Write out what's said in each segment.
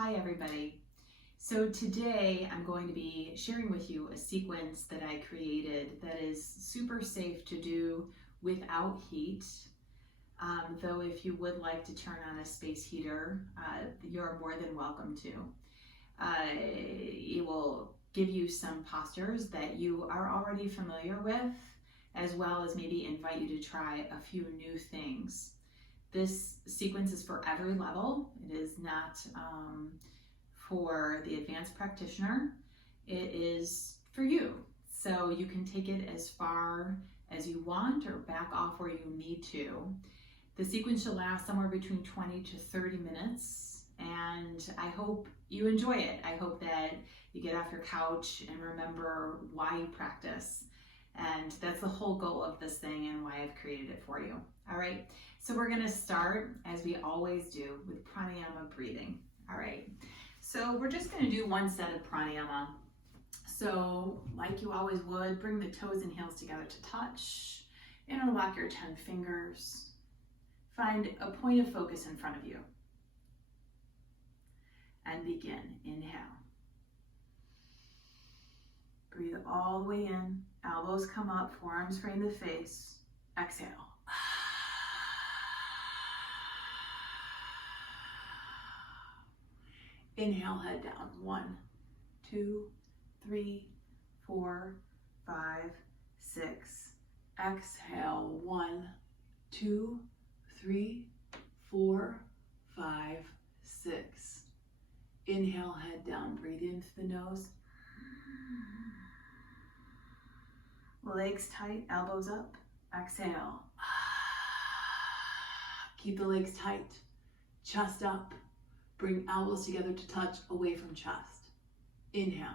Hi everybody. So today I'm going to be sharing with you a sequence that I created that is super safe to do without heat. Though if you would like to turn on a space heater, you're more than welcome to. It will give you some postures that you are already familiar with, as well as maybe invite you to try a few new things. This sequence is for every level. It is not for the advanced practitioner. It is for you. So you can take it as far as you want or back off where you need to. The sequence should last somewhere between 20 to 30 minutes, and I hope you enjoy it. I hope that you get off your couch and remember why you practice. And that's the whole goal of this thing and why I've created it for you. All right, so we're gonna start, as we always do, with pranayama breathing. All right, so we're just gonna do one set of pranayama. So like you always would, bring the toes and heels together to touch, interlock your 10 fingers, find a point of focus in front of you, and begin. Inhale. Breathe all the way in, elbows come up, forearms frame the face. Exhale. Inhale, head down. 1, 2, 3, 4, 5, 6. Exhale. 1, 2, 3, 4, 5, 6. Inhale, head down. Breathe in through the nose. Legs tight, elbows up. Exhale. Keep the legs tight, chest up. Bring elbows together to touch, away from chest. Inhale.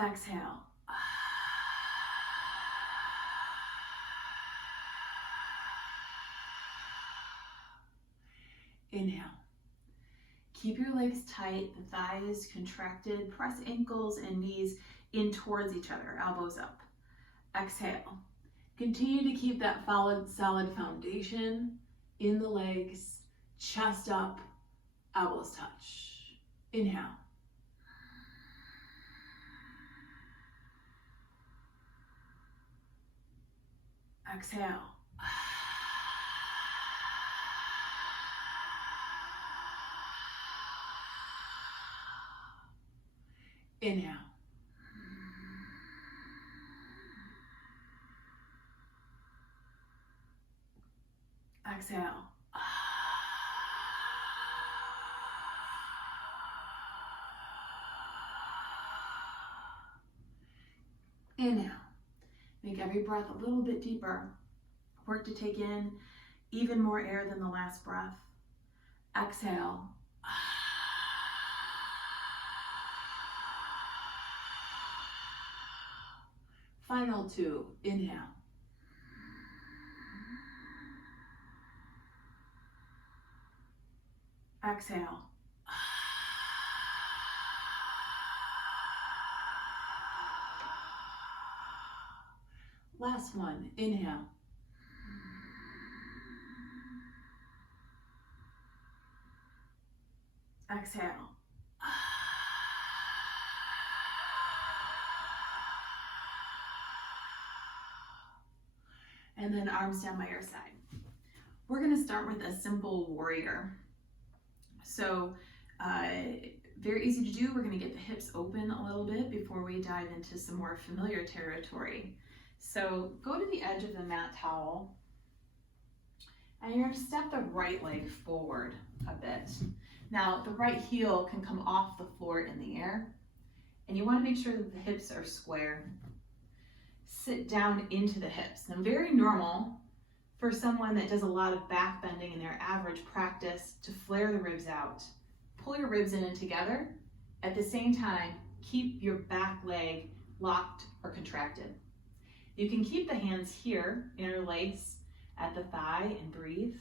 Exhale. Inhale. Keep your legs tight, the thighs contracted, press ankles and knees in towards each other, elbows up. Exhale. Continue to keep that solid foundation in the legs, chest up, elbows touch. Inhale. Exhale. Inhale. Exhale. Inhale. Make every breath a little bit deeper. Work to take in even more air than the last breath. Exhale. Final 2. Inhale. Exhale. Last one. Inhale. Exhale. And then arms down by your side. We're going to start with a simple warrior. So very easy to do. We're going to get the hips open a little bit before we dive into some more familiar territory. So go to the edge of the mat towel, and you're going to step the right leg forward a bit. Now the right heel can come off the floor in the air, and you want to make sure that the hips are square. Sit down into the hips. Now very normal for someone that does a lot of back bending in their average practice to flare the ribs out. Pull your ribs in and together. At the same time, keep your back leg locked or contracted. You can keep the hands here, interlace at the thigh, and breathe.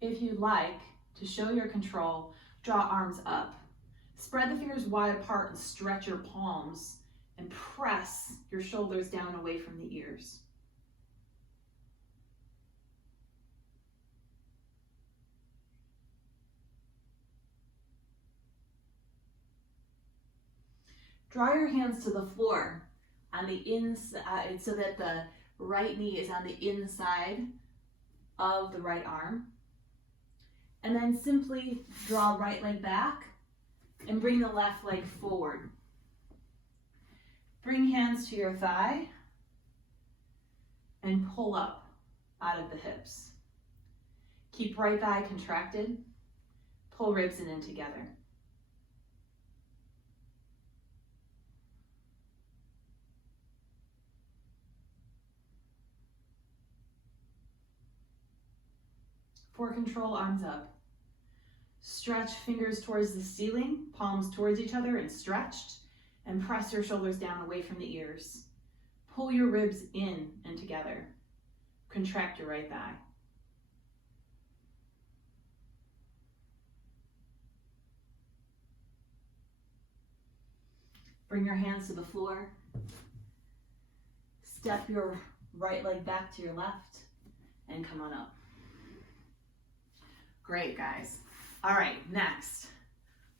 If you'd like to show your control, draw arms up. Spread the fingers wide apart and stretch your palms and press your shoulders down away from the ears. Draw your hands to the floor on the inside so that the right knee is on the inside of the right arm. And then simply draw right leg back and bring the left leg forward. Bring hands to your thigh and pull up out of the hips. Keep right thigh contracted. Pull ribs in and together. For control, arms up. Stretch fingers towards the ceiling, palms towards each other and stretched, and press your shoulders down away from the ears. Pull your ribs in and together. Contract your right thigh. Bring your hands to the floor. Step your right leg back to your left and come on up. Great, guys. All right, next,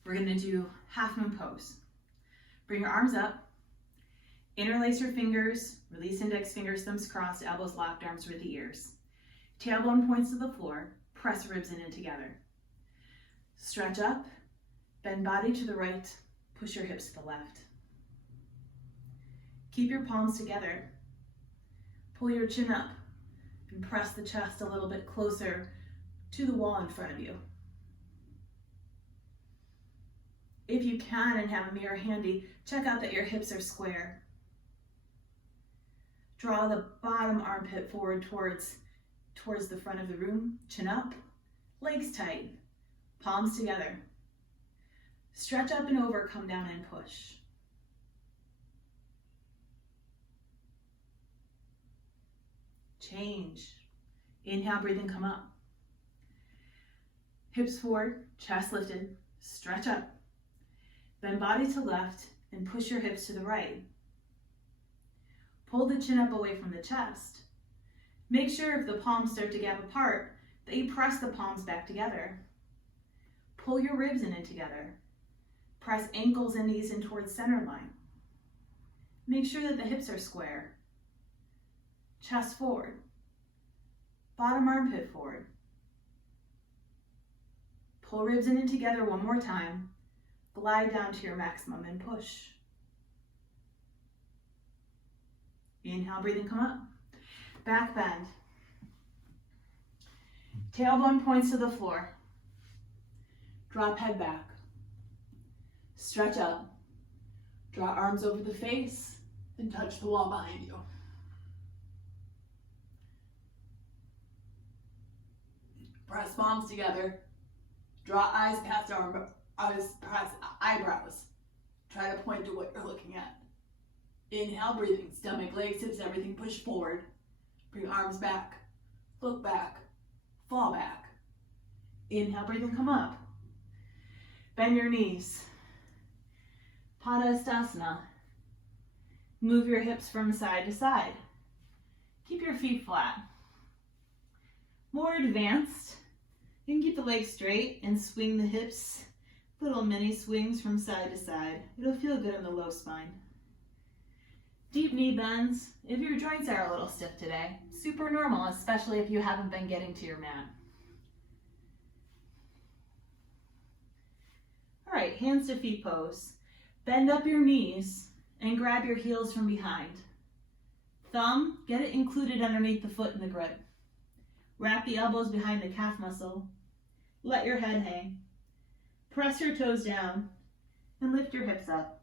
we're gonna do half moon pose. Bring your arms up, interlace your fingers, release index fingers, thumbs crossed, elbows locked, arms toward the ears. Tailbone points to the floor, press ribs in and together. Stretch up, bend body to the right, push your hips to the left. Keep your palms together. Pull your chin up and press the chest a little bit closer to the wall in front of you. If you can and have a mirror handy, check out that your hips are square. Draw the bottom armpit forward towards the front of the room, chin up, legs tight, palms together. Stretch up and over, come down and push. Change. Inhale, breathe and come up. Hips forward, chest lifted, stretch up. Bend body to left and push your hips to the right. Pull the chin up away from the chest. Make sure if the palms start to gap apart that you press the palms back together. Pull your ribs in and together. Press ankles and knees in towards center line. Make sure that the hips are square. Chest forward. Bottom armpit forward. Pull ribs in and together one more time. Glide down to your maximum and push. Inhale, breathe and come up. Back bend. Tailbone points to the floor. Drop head back. Stretch up. Draw arms over the face and touch the wall behind you. Press palms together. Draw eyes past past eyebrows. Try to point to what you're looking at. Inhale, breathing, stomach, legs, hips, everything push forward. Bring arms back, look back, fall back. Inhale, breathe and come up. Bend your knees. Padasana. Move your hips from side to side. Keep your feet flat. More advanced, you can keep the legs straight and swing the hips, little mini swings from side to side. It'll feel good in the low spine. Deep knee bends. If your joints are a little stiff today, super normal, especially if you haven't been getting to your mat. All right, hands to feet pose. Bend up your knees and grab your heels from behind. Thumb, get it included underneath the foot in the grip. Wrap the elbows behind the calf muscle. Let your head hang. Press your toes down and lift your hips up.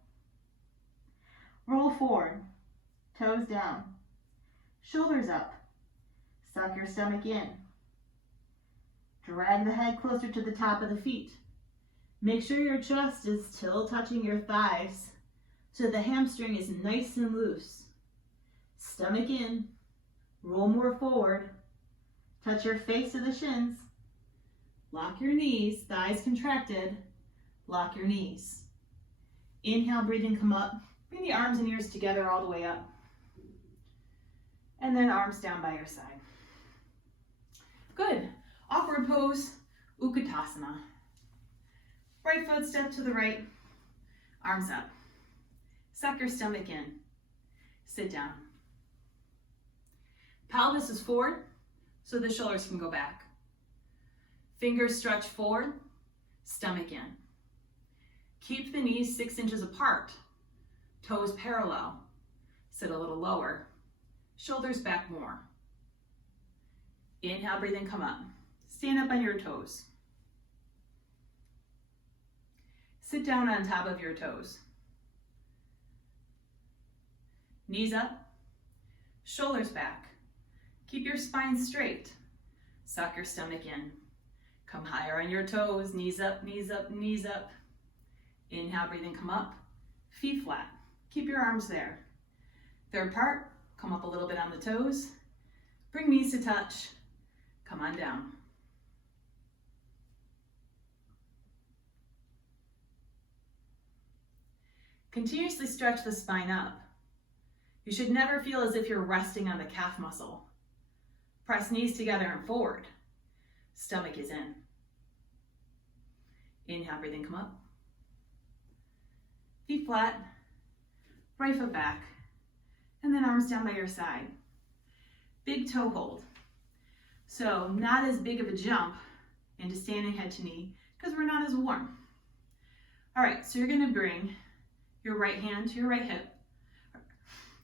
Roll forward, toes down, shoulders up. Suck your stomach in. Drag the head closer to the top of the feet. Make sure your chest is still touching your thighs so the hamstring is nice and loose. Stomach in, roll more forward. Touch your face to the shins. Lock your knees, thighs contracted. Lock your knees. Inhale, breathe and come up. Bring the arms and ears together all the way up. And then arms down by your side. Good. Awkward pose, Utkatasana. Right foot step to the right, arms up. Suck your stomach in. Sit down. Pelvis is forward, so the shoulders can go back. Fingers stretch forward, stomach in. Keep the knees 6 inches apart, toes parallel. Sit a little lower, shoulders back more. Inhale, breathe in, come up. Stand up on your toes. Sit down on top of your toes. Knees up, shoulders back. Keep your spine straight. Suck your stomach in. Come higher on your toes, knees up, knees up, knees up. Inhale, breathe in, come up. Feet flat. Keep your arms there. Third part, come up a little bit on the toes. Bring knees to touch. Come on down. Continuously stretch the spine up. You should never feel as if you're resting on the calf muscle. Press knees together and forward. Stomach is in. Inhale, breathe in, come up. Feet flat, right foot back, and then arms down by your side. Big toe hold. So not as big of a jump into standing head to knee because we're not as warm. All right, so you're gonna bring your right hand to your right hip.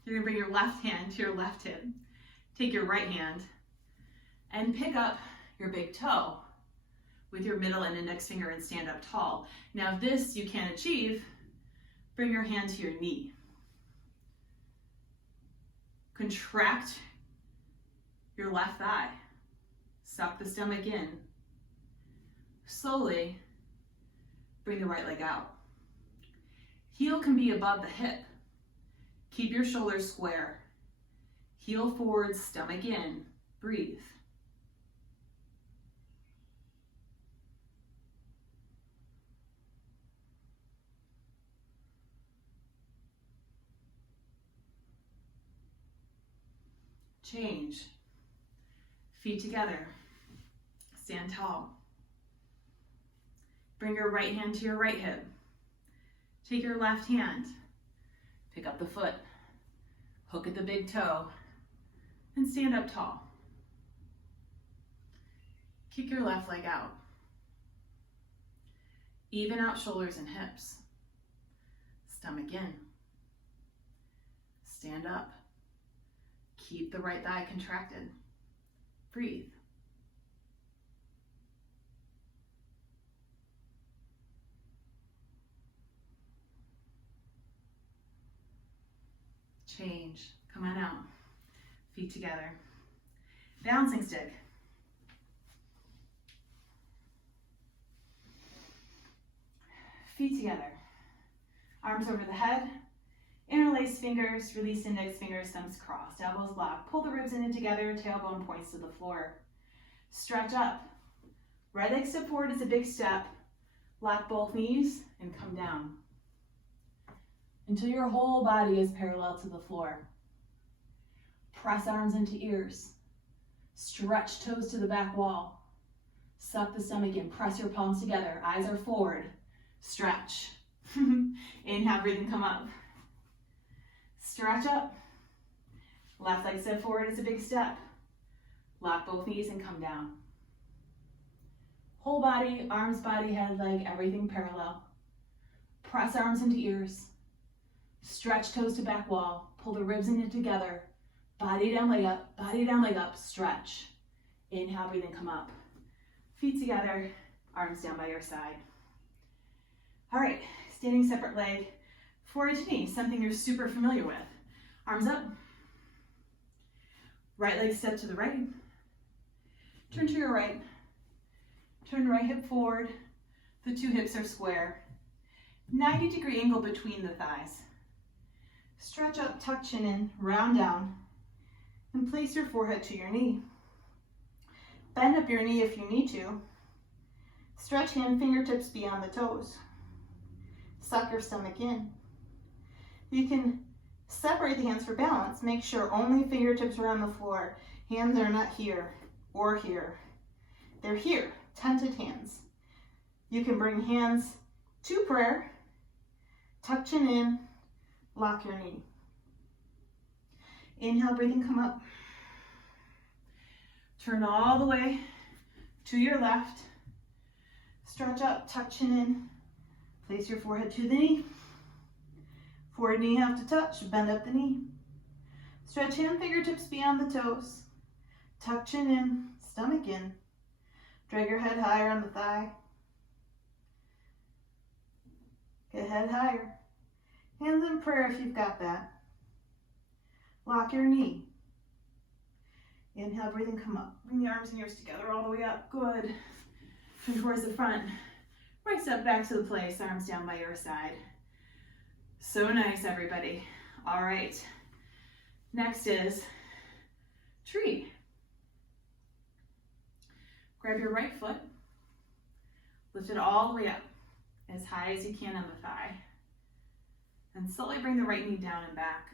You're gonna bring your left hand to your left hip. Take your right hand and pick up your big toe with your middle and index finger and stand up tall. Now if this you can't achieve, bring your hand to your knee. Contract your left thigh. Suck the stomach in. Slowly bring the right leg out. Heel can be above the hip. Keep your shoulders square. Heel forward, stomach in. Breathe. Change. Feet together. Stand tall. Bring your right hand to your right hip. Take your left hand. Pick up the foot. Hook at the big toe. And stand up tall. Kick your left leg out. Even out shoulders and hips. Stomach in. Stand up. Keep the right thigh contracted. Breathe. Change. Come on out. Feet together. Balancing stick. Feet together. Arms over the head. Interlace fingers, release index fingers, thumbs crossed, elbows locked. Pull the ribs in and together, tailbone points to the floor. Stretch up. Right leg step forward is a big step. Lock both knees and come down until your whole body is parallel to the floor. Press arms into ears. Stretch toes to the back wall. Suck the stomach in. Press your palms together. Eyes are forward. Stretch. Inhale, breathe and come up. Stretch up. Left leg step forward is a big step. Lock both knees and come down. Whole body, arms, body, head, leg, everything parallel. Press arms into ears. Stretch toes to back wall. Pull the ribs in and together. Body down, leg up, stretch. Inhale, breathe and come up. Feet together, arms down by your side. All right, standing separate leg, forward to knee, something you're super familiar with. Arms up. Right leg step to the right. Turn to your right. Turn right hip forward. The two hips are square. 90-degree angle between the thighs. Stretch up, tuck chin in, round down, and place your forehead to your knee. Bend up your knee if you need to. Stretch hand fingertips beyond the toes. Suck your stomach in. You can separate the hands for balance. Make sure only fingertips are on the floor. Hands are not here or here. They're here, tented hands. You can bring hands to prayer, tuck chin in, lock your knee. Inhale, breathing, come up. Turn all the way to your left. Stretch up, tuck chin in. Place your forehead to the knee. Forward knee have to touch, bend up the knee. Stretch hand fingertips beyond the toes. Tuck chin in, stomach in. Drag your head higher on the thigh. Get head higher. Hands in prayer if you've got that. Lock your knee. Inhale, breathing, come up. Bring the arms and ears together all the way up. Good. Turn towards the front. Right step back to the place, arms down by your side. So nice, everybody. All right. Next is tree. Grab your right foot. Lift it all the way up, as high as you can on the thigh. And slowly bring the right knee down and back.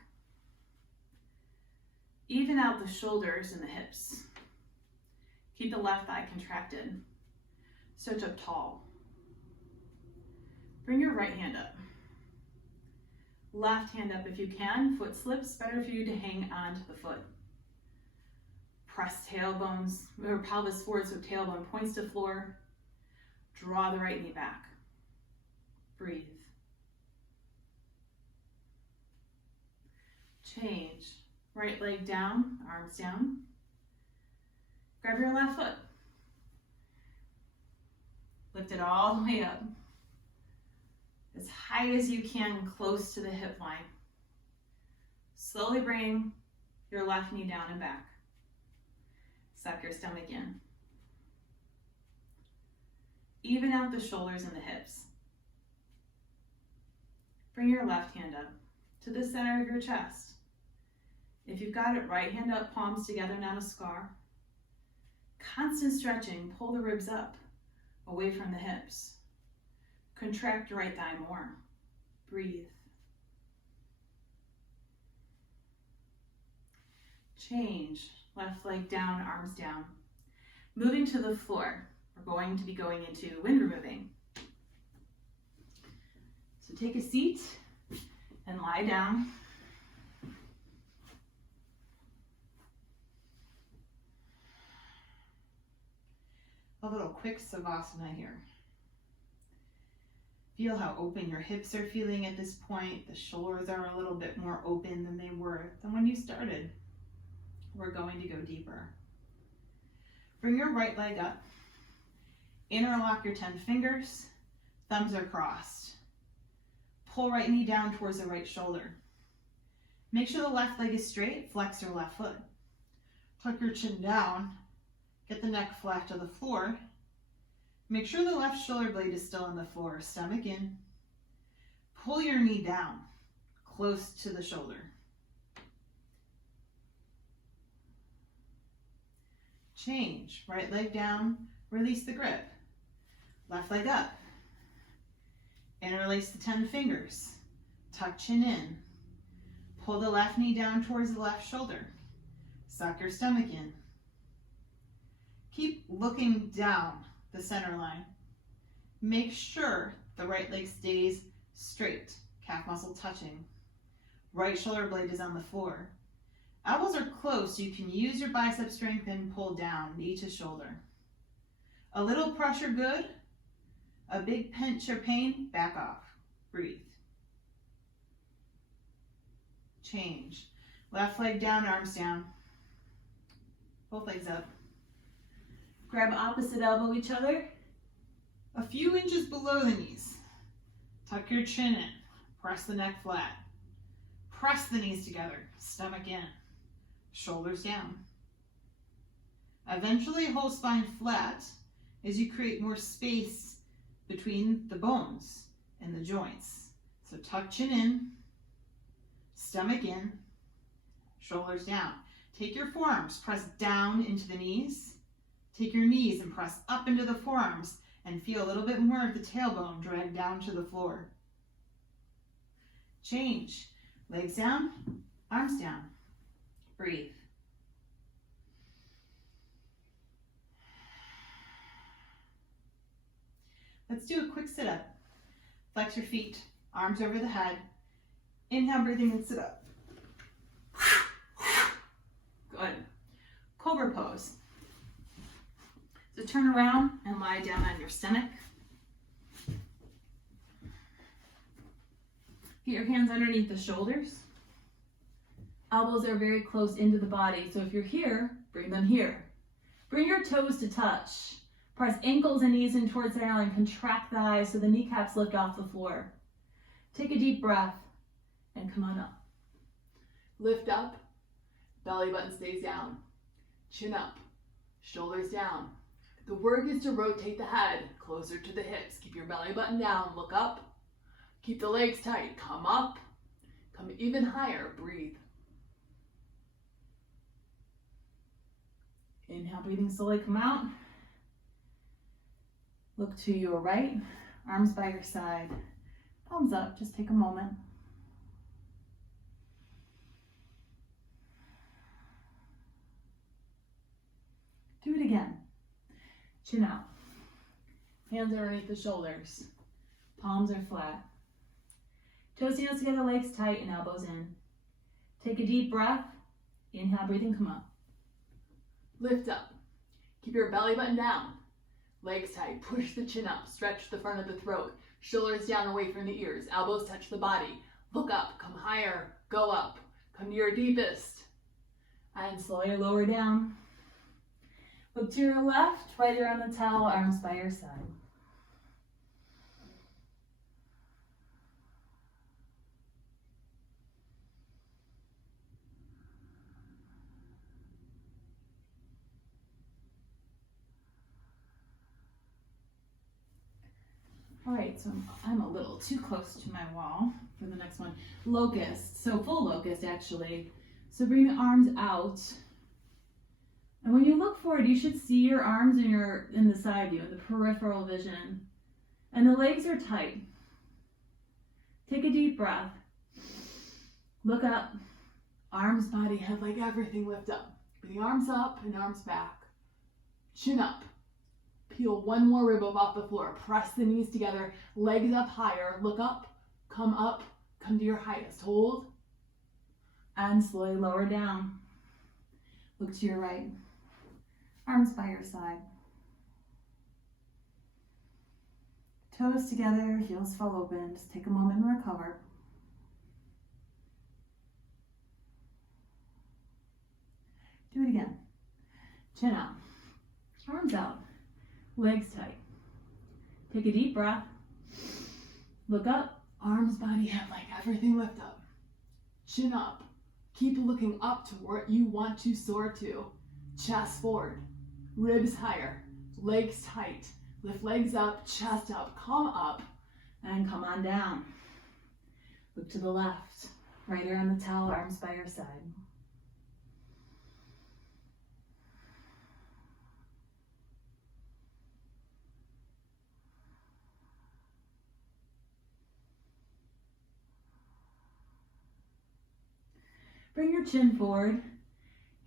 Even out the shoulders and the hips. Keep the left thigh contracted. Stretch up tall. Bring your right hand up. Left hand up if you can. Foot slips, better for you to hang onto the foot. Press tailbones, or pelvis forward so tailbone points to floor. Draw the right knee back. Breathe. Change. Right leg down, arms down. Grab your left foot. Lift it all the way up. As high as you can, close to the hip line. Slowly bring your left knee down and back. Suck your stomach in. Even out the shoulders and the hips. Bring your left hand up to the center of your chest. If you've got it, right hand up, palms together, not a scar. Constant stretching, pull the ribs up, away from the hips. Contract your right thigh more. Breathe. Change. Left leg down, arms down. Moving to the floor. We're going to be going into wind removing. So take a seat and lie down. A little quick savasana here. Feel how open your hips are feeling at this point. The shoulders are a little bit more open than they were than when you started. We're going to go deeper. Bring your right leg up. Interlock your 10 fingers. Thumbs are crossed. Pull right knee down towards the right shoulder. Make sure the left leg is straight. Flex your left foot. Tuck your chin down. Get the neck flat to the floor. Make sure the left shoulder blade is still on the floor. Stomach in. Pull your knee down, close to the shoulder. Change. Right leg down. Release the grip. Left leg up. Interlace the 10 fingers. Tuck chin in. Pull the left knee down towards the left shoulder. Suck your stomach in. Keep looking down the center line. Make sure the right leg stays straight, calf muscle touching. Right shoulder blade is on the floor. Elbows are close, so you can use your bicep strength and pull down, knee to shoulder. A little pressure, good. A big pinch or pain, back off. Breathe. Change. Left leg down, arms down. Both legs up. Grab opposite elbow each other, a few inches below the knees. Tuck your chin in, press the neck flat. Press the knees together, stomach in, shoulders down. Eventually hold spine flat as you create more space between the bones and the joints. So tuck chin in, stomach in, shoulders down. Take your forearms, press down into the knees. Take your knees and press up into the forearms and feel a little bit more of the tailbone drag down to the floor. Change. Legs down, arms down. Breathe. Let's do a quick sit-up. Flex your feet, arms over the head. Inhale, breathing, and sit up. Good. Cobra pose. So turn around and lie down on your stomach. Get your hands underneath the shoulders. Elbows are very close into the body, so if you're here, bring them here. Bring your toes to touch. Press ankles and knees in towards the ceiling. Contract the eyes so the kneecaps lift off the floor. Take a deep breath and come on up. Lift up, belly button stays down. Chin up, shoulders down. The work is to rotate the head closer to the hips. Keep your belly button down, look up. Keep the legs tight, come up, come even higher, breathe. Inhale, breathing slowly, come out. Look to your right, arms by your side, palms up, just take a moment. Do it again. Chin out. Hands underneath the shoulders. Palms are flat. Toes heels together, legs tight, and elbows in. Take a deep breath. Inhale, breathing, come up. Lift up. Keep your belly button down. Legs tight, push the chin up, stretch the front of the throat, shoulders down away from the ears, elbows touch the body. Look up, come higher, go up, come to your deepest. And slowly lower down. Look to your left, right around the towel, arms by your side. All right, so I'm a little too close to my wall for the next one. Locust, so full locust actually. So bring the arms out. And when you look forward, you should see your arms in the side view, in the peripheral vision. And the legs are tight. Take a deep breath. Look up. Arms, body, head, like everything lift up. Bring the arms up and arms back. Chin up. Peel one more rib off the floor. Press the knees together. Legs up higher. Look up. Come to your highest. Hold. And slowly lower down. Look to your right. Arms by your side. Toes together, heels fall open. Just take a moment and recover. Do it again. Chin out. Arms out. Legs tight. Take a deep breath. Look up. Arms, body, head, like everything lift up. Chin up. Keep looking up to where you want to soar to. Chest forward. Ribs higher. Legs tight. Lift legs up, chest up, come up, and come on down. Look to the left. Right around the towel, arms by your side. Bring your chin forward,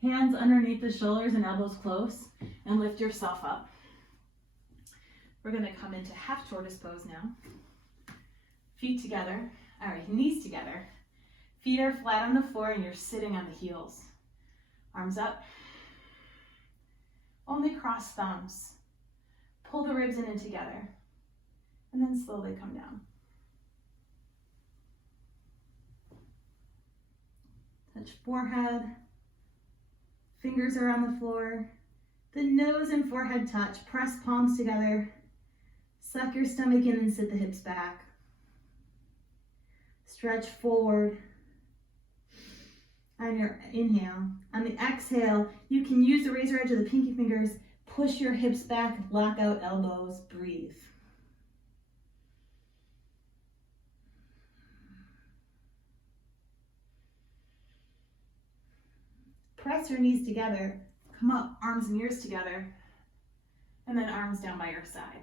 hands underneath the shoulders and elbows close, and lift yourself up. We're going to come into half tortoise pose now. Feet together, all right, knees together. Feet are flat on the floor and you're sitting on the heels. Arms up. Only cross thumbs. Pull the ribs in and together. And then slowly come down. Touch forehead. Fingers are on the floor. The nose and forehead touch. Press palms together. Suck your stomach in and sit the hips back. Stretch forward. On your inhale. On the exhale, you can use the razor edge of the pinky fingers. Push your hips back, block out elbows, breathe. Press your knees together. Come up, arms and ears together. And then arms down by your side.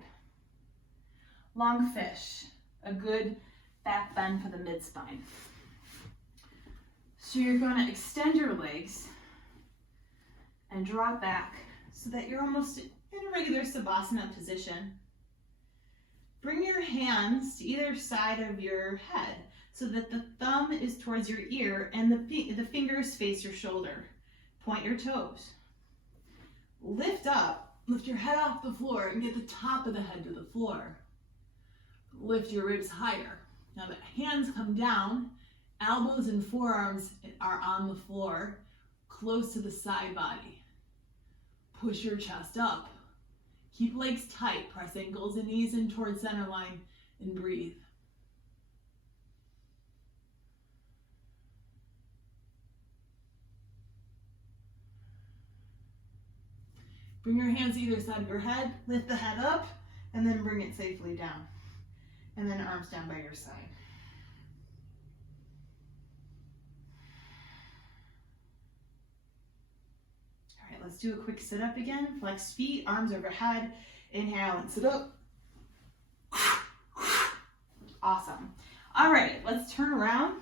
Long fish, a good back bend for the mid-spine. So you're going to extend your legs and drop back so that you're almost in a regular Savasana position. Bring your hands to either side of your head so that the thumb is towards your ear and the fingers face your shoulder. Point your toes. Lift up, lift your head off the floor and get the top of the head to the floor. Lift your ribs higher. Now the hands come down, elbows and forearms are on the floor, close to the side body. Push your chest up. Keep legs tight, press ankles and knees in towards center line and breathe. Bring your hands to either side of your head, lift the head up, and then bring it safely down. And then arms down by your side. All right, let's do a quick sit up again. Flex feet, arms overhead. Inhale and sit up. Awesome. All right, let's turn around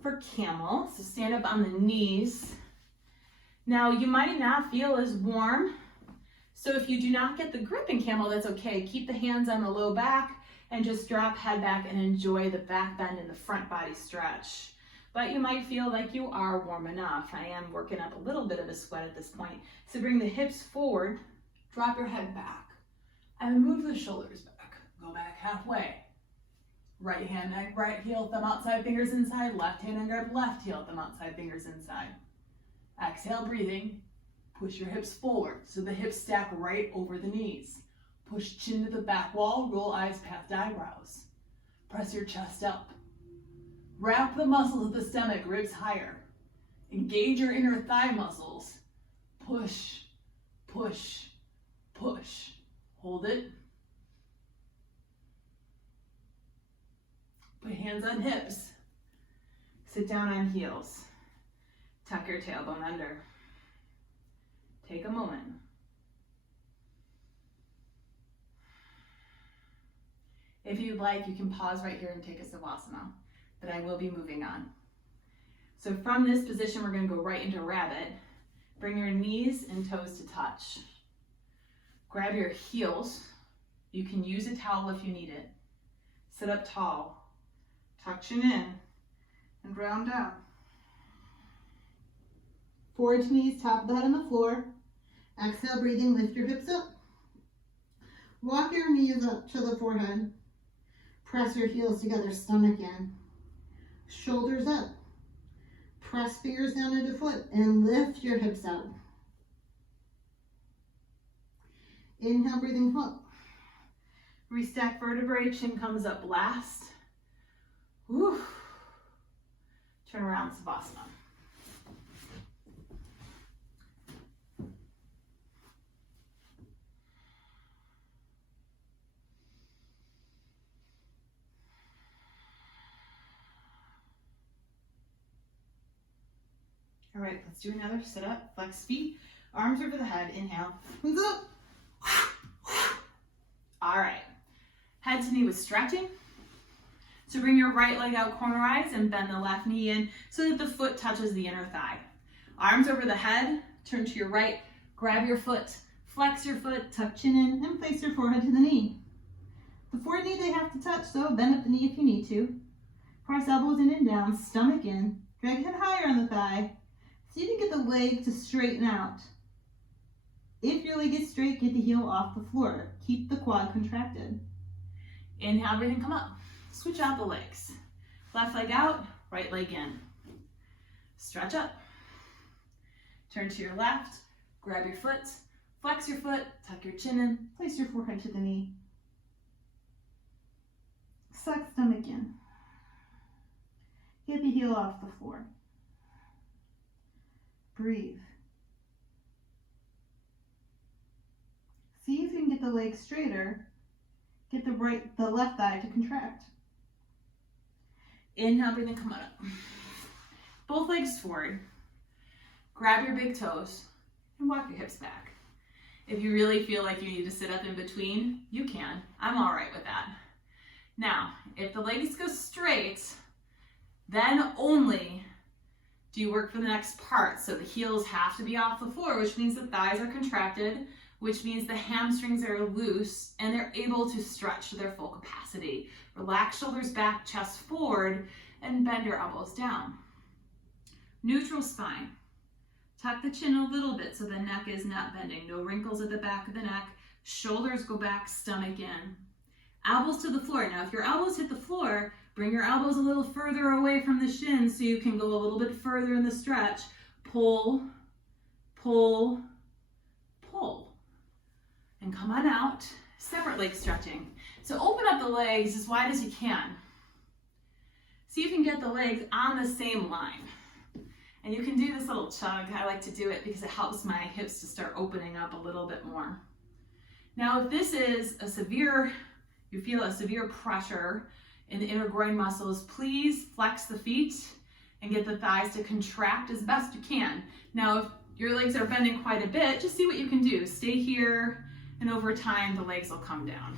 for camel. So stand up on the knees. Now you might not feel as warm. So if you do not get the grip in camel, that's okay. Keep the hands on the low back and just drop head back and enjoy the back bend and the front body stretch. But you might feel like you are warm enough. I am working up a little bit of a sweat at this point. So bring the hips forward, drop your head back, and move the shoulders back. Go back halfway. Right hand and right heel, thumb outside, fingers inside. Left hand and grab left heel, thumb outside, fingers inside. Exhale, breathing. Push your hips forward so the hips stack right over the knees. Push chin to the back wall, roll eyes past eyebrows. Press your chest up. Wrap the muscles of the stomach, ribs higher. Engage your inner thigh muscles. Push, push, push. Hold it. Put hands on hips. Sit down on heels. Tuck your tailbone under. Take a moment. If you'd like, you can pause right here and take a Savasana, but I will be moving on. So from this position, we're going to go right into rabbit. Bring your knees and toes to touch. Grab your heels. You can use a towel if you need it. Sit up tall. Tuck chin in and round down. Forward to knees, top of the head on the floor. Exhale, breathing, lift your hips up. Walk your knees up to the forehead. Press your heels together, stomach in. Shoulders up. Press fingers down into foot and lift your hips out. Inhale, breathing up. Restack vertebrae, chin comes up last. Whew. Turn around, Savasana. All right, let's do another sit up, flex feet, arms over the head, inhale, hands up. All right, head to knee with stretching. So bring your right leg out cornerized and bend the left knee in so that the foot touches the inner thigh. Arms over the head, turn to your right, grab your foot, flex your foot, tuck chin in, and place your forehead to the knee. The four knee they have to touch, so bend up the knee if you need to. Press elbows in and down, stomach in, drag head higher on the thigh. So you can get the leg to straighten out. If your leg is straight, get the heel off the floor. Keep the quad contracted. Inhale, breathing, come up. Switch out the legs. Left leg out, right leg in. Stretch up. Turn to your left, grab your foot, flex your foot, tuck your chin in, place your forehead to the knee. Suck stomach in. Get the heel off the floor. Breathe. See if you can get the leg straighter. Get the left thigh to contract. Inhale, breathing, come on up. Both legs forward. Grab your big toes and walk your hips back. If you really feel like you need to sit up in between, you can. I'm all right with that. Now, if the legs go straight, Then only do you work for the next part. So the heels have to be off the floor, which means the thighs are contracted, which means the hamstrings are loose and they're able to stretch to their full capacity. Relax shoulders back, chest forward, and bend your elbows down. Neutral spine. Tuck the chin a little bit so the neck is not bending. No wrinkles at the back of the neck. Shoulders go back, stomach in. Elbows to the floor. Now, if your elbows hit the floor, bring your elbows a little further away from the shins so you can go a little bit further in the stretch. Pull, pull, pull. And come on out. Separate leg stretching. So open up the legs as wide as you can. See if you can get the legs on the same line. And you can do this little chug. I like to do it because it helps my hips to start opening up a little bit more. Now, if this is you feel a severe pressure in the inner groin muscles, please flex the feet and get the thighs to contract as best you can. Now, if your legs are bending quite a bit, just see what you can do. Stay here, and over time, the legs will come down.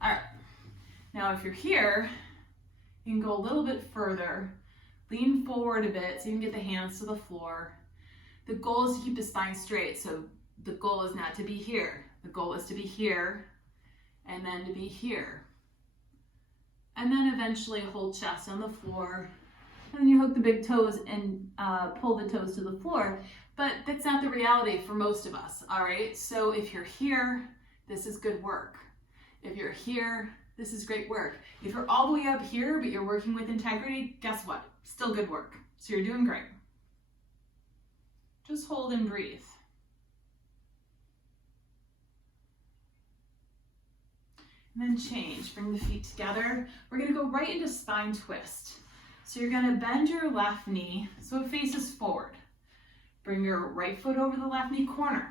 All right. Now, if you're here, you can go a little bit further. Lean forward a bit so you can get the hands to the floor. The goal is to keep the spine straight. So the goal is not to be here. The goal is to be here and then to be here. And then eventually hold chest on the floor. And then you hook the big toes and pull the toes to the floor. But that's not the reality for most of us, all right? So if you're here, this is good work. If you're here, this is great work. If you're all the way up here, but you're working with integrity, guess what? Still good work. So you're doing great. Just hold and breathe. And then change. Bring the feet together. We're going to go right into spine twist. So you're going to bend your left knee so it faces forward. Bring your right foot over the left knee corner.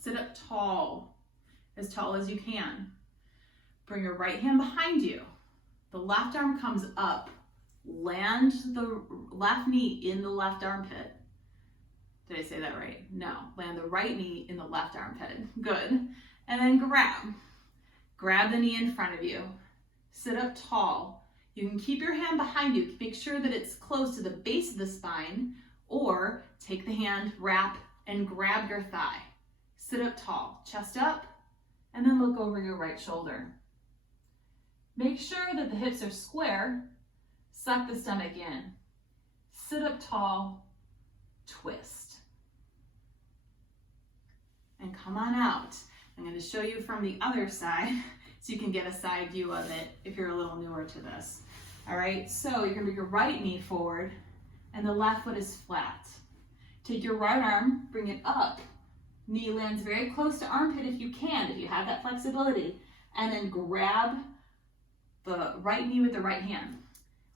Sit up tall as you can. Bring your right hand behind you. The left arm comes up. Land the left knee in the left armpit. Did I say that right? No. Land the right knee in the left armpit. Good. And then grab. Grab the knee in front of you. Sit up tall. You can keep your hand behind you. Make sure that it's close to the base of the spine, or take the hand, wrap, and grab your thigh. Sit up tall. Chest up, and then look over your right shoulder. Make sure that the hips are square. Suck the stomach in. Sit up tall, twist. And come on out. I'm going to show you from the other side so you can get a side view of it if you're a little newer to this. All right, so you're going to bring your right knee forward and the left foot is flat. Take your right arm, bring it up. Knee lands very close to armpit if you can, if you have that flexibility. And then grab the right knee with the right hand.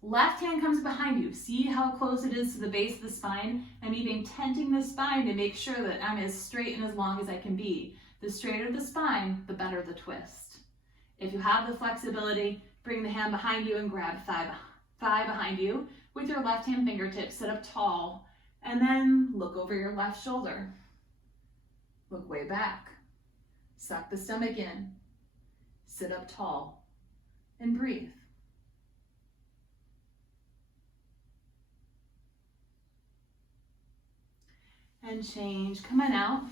Left hand comes behind you. See how close it is to the base of the spine? I'm even tenting the spine to make sure that I'm as straight and as long as I can be. The straighter the spine, the better the twist. If you have the flexibility, bring the hand behind you and grab thigh behind you. With your left hand fingertips, sit up tall, and then look over your left shoulder. Look way back. Suck the stomach in. Sit up tall, and breathe. And change. Come on out.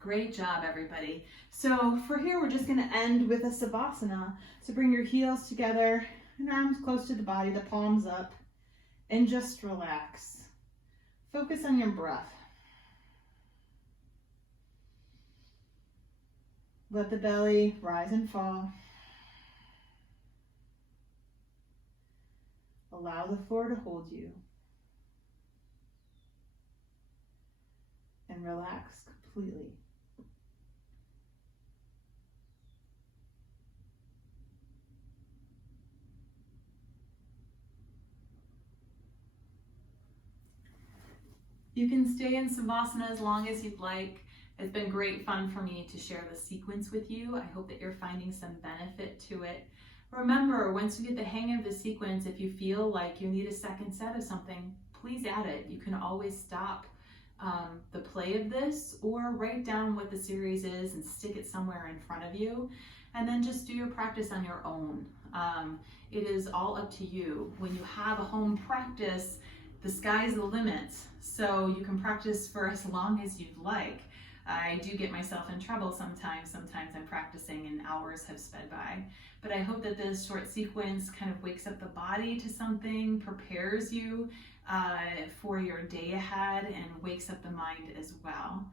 Great job, everybody. So for here, we're just going to end with a Savasana. So bring your heels together and arms close to the body, the palms up, and just relax. Focus on your breath. Let the belly rise and fall. Allow the floor to hold you. And relax completely. You can stay in Savasana as long as you'd like. It's been great fun for me to share the sequence with you. I hope that you're finding some benefit to it. Remember, once you get the hang of the sequence, if you feel like you need a second set of something, please add it. You can always stop the play of this or write down what the series is and stick it somewhere in front of you. and then just do your practice on your own. It is all up to you. When you have a home practice, the sky's the limit, so you can practice for as long as you'd like. I do get myself in trouble sometimes. Sometimes I'm practicing and hours have sped by. But I hope that this short sequence kind of wakes up the body to something, prepares you for your day ahead, and wakes up the mind as well.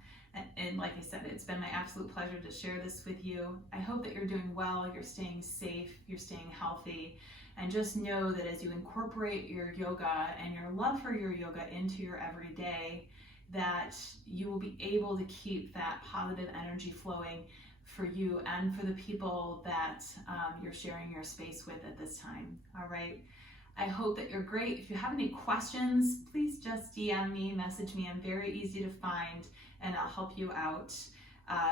And like I said, it's been my absolute pleasure to share this with you. I hope that you're doing well, you're staying safe, you're staying healthy, and just know that as you incorporate your yoga and your love for your yoga into your everyday, that you will be able to keep that positive energy flowing for you and for the people that you're sharing your space with at this time. All right. I hope that you're great. If you have any questions, please just DM me, message me. I'm very easy to find, and I'll help you out.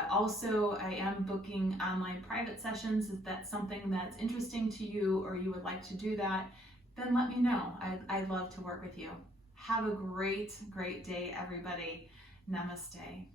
Also, I am booking online private sessions. If that's something that's interesting to you or you would like to do that, then let me know. I'd love to work with you. Have a great, great day, everybody. Namaste.